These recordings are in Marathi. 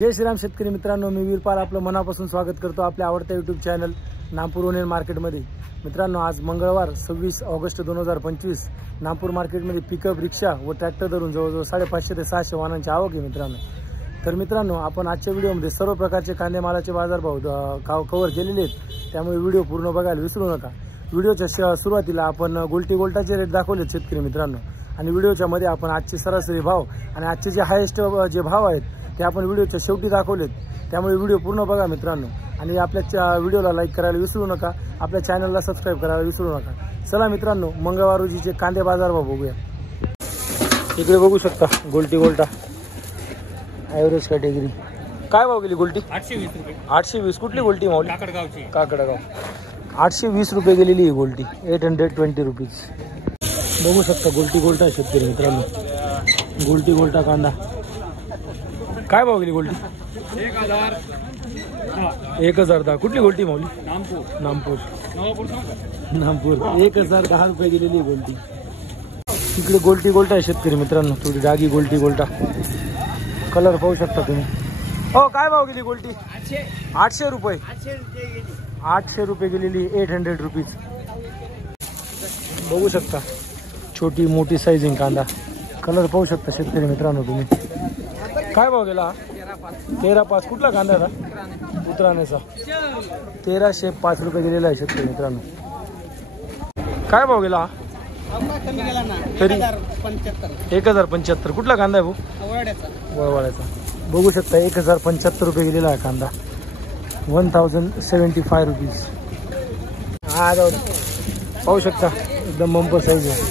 जय श्रीराम शेतकरी मित्रांनो, मी वीरपाल आपलं मनापासून स्वागत करतो आपल्या आवडत्या यूट्यूब चॅनल नागपूर ओनियन मार्केटमध्ये। मित्रांनो, आज मंगळवार 26 ऑगस्ट 2025 नागपूर मार्केटमध्ये पिकअप, रिक्षा व ट्रॅक्टर धरून जवळजवळ 550 ते 600 वाहनांची आवक आहे मित्रांनो। तर मित्रांनो, आपण आजच्या व्हिडिओमध्ये सर्व प्रकारचे कांदे मालाचे बाजारभाव कव्हर केलेले आहेत, त्यामुळे व्हिडिओ पूर्ण बघायला विसरू नका। व्हिडिओच्या सुरुवातीला आपण गोल्टाचे रेट दाखवलेत शेतकरी मित्रांनो, आणि व्हिडिओच्या मध्ये आपण आजचे सरासरी भाव आणि आजचे जे हायेस्ट जे भाव आहेत ते आपण व्हिडिओच्या शेवटी दाखवलेत, त्यामुळे व्हिडिओ पूर्ण बघा मित्रांनो। आणि आपल्या व्हिडिओला लाईक करायला विसरू नका, आपल्या चॅनलला सबस्क्राईब करायला विसरू नका। चला मित्रांनो, मंगळवार रोजीचे कांदे बाजारभाव बघूया। इकडे बघू शकता गोल्टा ॲव्हरेज कॅटेगरी। काय भाव गेली गोल्टी? 820 रुपये। 820। कुठली गोल्टी माऊली? काकडगावची। काकडगाव। 820 रुपये गेलेली ही गोल्टी, 820 रुपीज। बघू शकता गोल्टा शेतकरी मित्रांनो, गोल्टा कांदा। काय भाव गेली गोल्टी? 1010। कुठली गोल्टी माऊली? नामपूर। 1010 रुपये गेलेली गोल्टी। इकडे गोल्टा आहे शेतकरी मित्रांनो, थोडी डागी गोल्टा। कलर पाहू शकता तुम्ही। हो, काय भाव गेली गोल्टी? 800 रुपये। 800 रुपये गेलेली, 800 रुपीज। बघू शकता छोटी मोठी साइजिंग कांदा। कलर पाहू शकता शेतकरी मित्रांनो तुम्ही। काय भाव गेला? 13.5। कुठला कांदा आहे? उतराण्याचा। 1305 रुपये गेलेला आहे शेतकरी मित्रांनो। काय भाव गेला? तरी 1075। कुठला कांदा आहे भाऊ? वळवाड्याचा। बघू शकता 1075 रुपये गेलेला आहे कांदा, 1075 रुपीज। हा जाऊ पाहू शकता एकदम बंपर साईज आहे,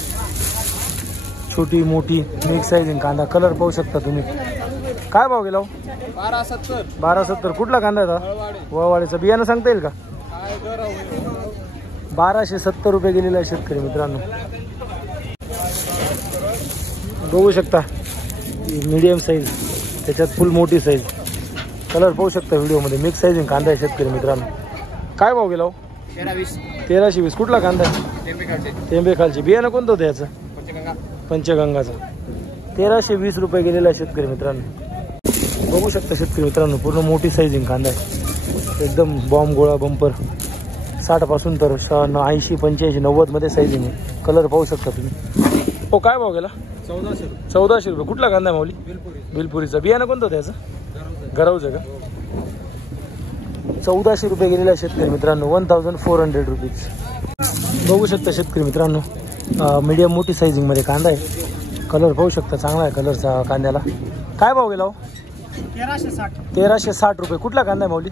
छोटी मोठी मिक्स साइजिंग कांदा। कलर पाहू शकता तुम्ही। काय भाव गेला? 1270। कुठला कांदा आहे? वळवाडीचा। बियाणं सांगता येईल का? 1270 रुपये गेलेला आहे शेतकरी मित्रांनो। बघू शकता मीडियम साईज, त्याच्यात फुल मोठी साईज। कलर पाहू शकता व्हिडिओमध्ये, मिक्स साइजिंग कांदा आहे शेतकरी मित्रांनो। काय भाव गेला? 1320। कुठला कांदा आहे? टेंबे खालची। बियाणं कोणतं होतं याचं? पंचगंगाचा। 1320 रुपये गेलेला आहे शेतकरी मित्रांनो। बघू शकता शेतकरी मित्रांनो, पूर्ण मोठी साइजिंग कांदा आहे, एकदम बॉम्ब गोळा बंपर। 60 पासून तर 80, 85, 90 मध्ये साइजिंग आहे। कलर पाहू शकता तुम्ही। हो, काय भाव गेला? 1400 रुपये। कुठला कांदा आहे माऊली? बिलपुरीचा। बियाणं कोणतं होतं याचं? गरवचं का? 1400 रुपये गेलेला आहे शेतकरी मित्रांनो, 1400 रुपीज। बघू शकता शेतकरी मित्रांनो, मीडियम मोठी साइजिंग मध्ये कांदा आहे। कलर पाहू शकता, चांगला आहे कलरचा कांद्याला। काय भाव गेला? 1360 रुपये। कुठला कांदा आहे माऊली?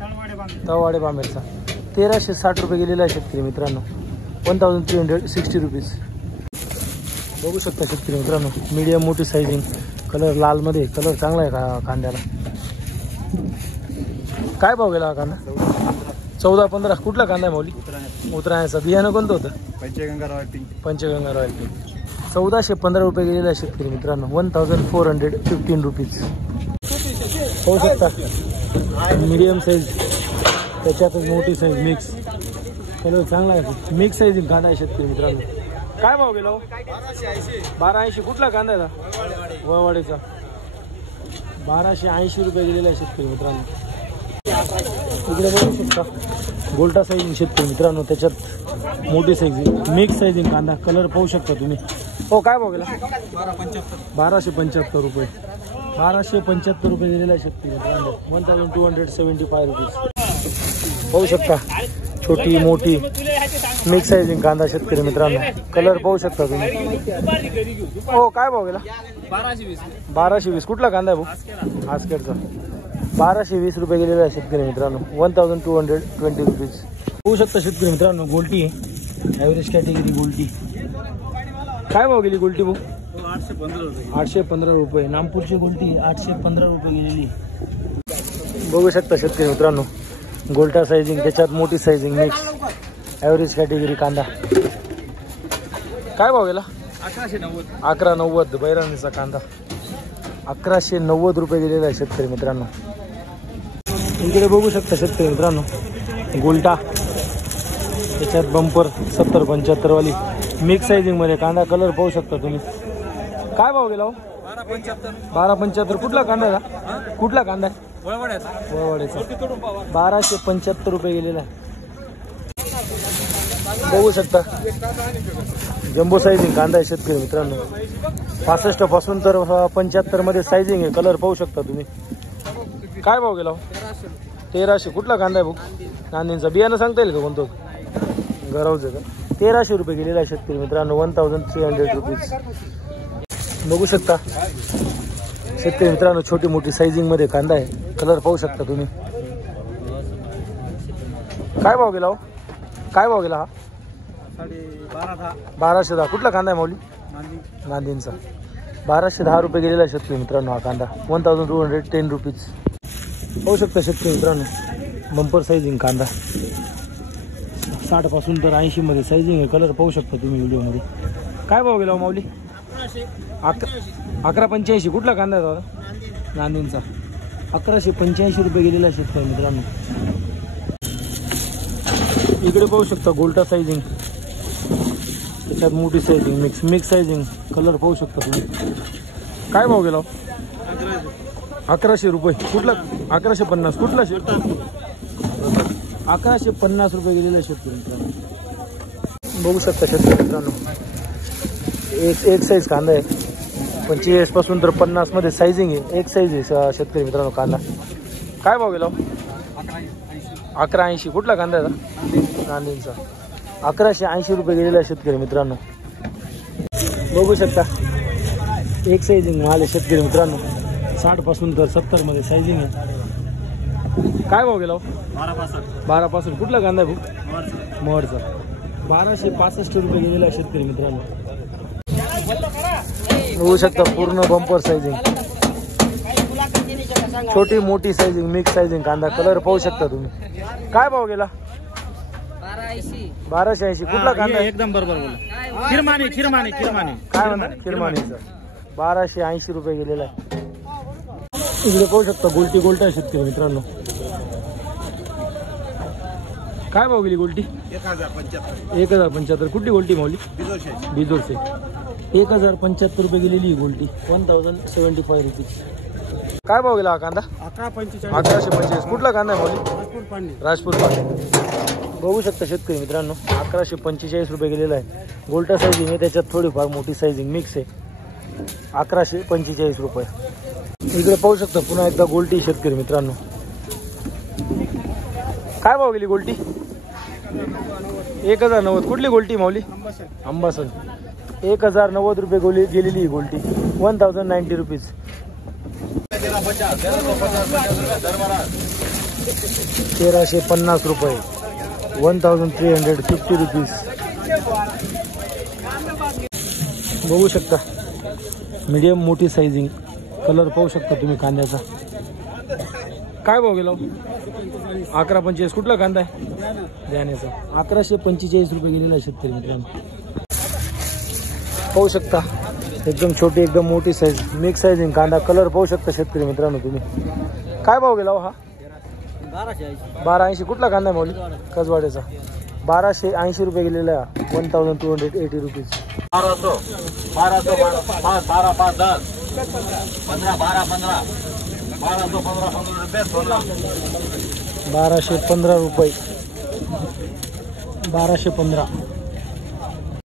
तळवाडे बांबेरचा। 1360 रुपये गेलेला आहे शेतकरी मित्रांनो, 1360 रुपीज। बघू शकता शेतकरी मित्रांनो, मीडियम मोठी साइजिंग, कलर लाल मध्ये। कलर चांगला आहे कांद्याला। काय भाव गेला कांदा? 14-15। कुठला कांदा आहे माऊली? उतराण्याचा। बियाणं कोणतं होतं? पंचगंगा रॉयल्टी। 1415 रुपये गेलेला आहे शेतकरी मित्रांनो, 1415 रुपीज। पाहू शकता मीडियम साईज, त्याच्यातच मोठी साईज मिक्स। कलर चांगला आहे, मिक्स साईजिंग कांदा आहे शेतकरी मित्रांनो। काय भाव गेला? 1280। कुठला कांदा आहे? वळवाडीचा। 1280 रुपये गेलेला आहे शेतकरी मित्रांनो। इकडे बघू शकता गोल्टा साईजिंग शेतकरी मित्रांनो, त्याच्यात मोठी साईज मिक्स साईजिंग कांदा। कलर पाहू शकता तुम्ही। हो, काय भाव गेला? 1275 रुपये। 1275 रुपये गेलेला आहे शेतकरी मित्रांनो, 1275 रुपीज। पाहू शकता छोटी मोठी मिक्स साइजिंग कांदा शेतकरी मित्रांनो। कलर पाहू शकता तुम्ही। हो, काय भाव गेला? 1220। कुठला कांदा आहे भाऊ? आस्केरचा। 1220 रुपये गेलेला आहे शेतकरी मित्रांनो, 1220 रुपीज। होऊ शकता शेतकरी मित्रांनो, गोल्टी ॲव्हरेज कॅटेगरी गोल्टी। काय भाव गेली गोल्टी भाऊ? 815 रुपये। नामपूरची गोल्टी 815 रुपये गेलेली। बघू शकता शेतकरी मित्रांनो, गोल्टा साइजिंग, त्याच्यात मोठी साइजिंग मिक्स, ॲव्हरेज कॅटेगरी कांदा। काय भाव गेला? 1190। बैराणीचा कांदा 1190 रुपये गेलेला आहे शेतकरी मित्रांनो। इकडे बघू शकता शेतकरी मित्रांनो, गोल्टा, त्याच्यात बंपर 70-75 वाली मिक्स साइजिंग मध्ये कांदा। कलर पाहू शकता तुम्ही। काय भाव गेला? 1275। कुठला कांदा आहे? कुठला कांदा आहे? वळवाड्याचा 1275 रुपये गेलेला आहे. बघू शकता जम्बो साईजिंग कांदा आहे शेतकरी मित्रांनो. 65 पासून तर 75 मध्ये साईजिंग आहे. कलर पाहू शकता तुम्ही. काय भाव गेला? 1300. कुठला कांदा आहे भाऊ? नांदींचा. बियाणं सांगता येईल का कोणतं? गरवचं का? 1300 रुपये गेलेला आहे शेतकरी मित्रांनो. 1300 रुपीज. बघू शकता शेतकरी मित्रांनो छोटी मोठी साईजिंग मध्ये कांदा आहे. कलर पाहू शकता तुम्ही. काय भाव गेला हो? काय भाव गेला हा? 1210. कुठला कांदा आहे माऊली? नांदींचा. 1210 रुपये गेलेला आहे शेतकरी मित्रांनो हा कांदा. 1210 रुपीज. पाहू शकता शेतकरी मित्रांनो बंपर साईजिंग कांदा. 60 पासून तर 80 मध्ये साईजिंग आहे. कलर पाहू शकता तुम्ही व्हिडिओमध्ये. काय भाव गेला हो माऊली? 1185. कुठला कांदा आहे दादा? नांदींचा. 1185 रुपये गेलेला आहे शेतकरी मित्रांनो. इकडे पाहू शकता गोल्टा साईजिंग. त्याच्यात मोठी साईजिंग मिक्स साईजिंग. कलर पाहू शकता तुम्ही. काय भाव गेला? 1100 रुपये. कुठला? 1150. कुठला? 1150 रुपये गेलेला शेतकरी मित्रांनो. बघू शकता शेतकरी मित्रांनो एक साईज कांदा आहे. 25 पासून तर 50 मध्ये साईजिंग आहे. एक साईज आहे शेतकरी मित्रांनो कांदा. काय भाव गेला? 1180. कुठला कांदा आहे? नांदींचा. 1180 रुपये गेलेला शेतकरी मित्रांनो. बघू शकता एक साईजिंग माल आहे शेतकरी मित्रांनो. 60 पासून तर 70 मध्ये साईजिंग आहे. काय भाव गेला? 1265. कुठला कांदा आहे भाऊ? मोहरचा. 1265 रुपये गेलेला शेतकरी मित्रांनो. बघू शकता पूर्ण बंपर साईजिंग. छोटी मोठी साईजिंग मिक्स साईजिंग कांदा. कलर पाहू शकता तुम्ही. काय भाव गेला? 1280. कुठला कांदा? एकदम बरोबर बोला. खिरमानी. काय म्हणा? खिरमानीचा. 1280 रुपये गेलेला आहे. इकडे पाहू शकता गोल्टा शेतकरी मित्रांनो. काय भाव गेली गोल्टी? 1075. कुठली गोल्टी मावली? बिजोरचे. 1075 रुपये गेलेली गोल्टी. 1075 रुपीज. काय भाव गेला हा कांदा? 1145. कुठला कांदा आहे मावली? राजपूर पांडे. बघू शकता शेतकरी मित्रांनो 1145 रुपये गेलेला आहे. गोल्टा साईजिंग आहे. त्याच्यात थोडीफार मोठी साईजिंग मिक्स आहे. 1145 रुपये. इकडे पाहू शकता पुन्हा एकदा गोल्टी शेतकरी मित्रांनो. काय भाव गेली गोल्टी? 1090. कुठली गोल्टी माऊली? अंबासन. 1090 रुपये गेलेली ही गोल्टी. 1090 रुपीज. 1350 रुपये. 1350 रुपीज. बघू शकता मीडियम मोठी साईजिंग. कलर पाहू शकता तुम्ही कांद्याचा. काय भाव गेला? 1145. कुठला कांदा आहे? ध्यानाचा. 1145 रुपये गेलेला आहे शेतकरी मित्रांनो. पाहू शकता एकदम छोटी एकदम मोठी साईज मिक्स साईजिंग कांदा. कलर पाहू शकता शेतकरी मित्रांनो तुम्ही. काय भाव गेला हा? 1280. कुठला कांदा आहे माऊली? कसवाड्याचा. 1280 रुपये गेलेला आहे. 1280 रुपीज. 1215 रुपये. 1215.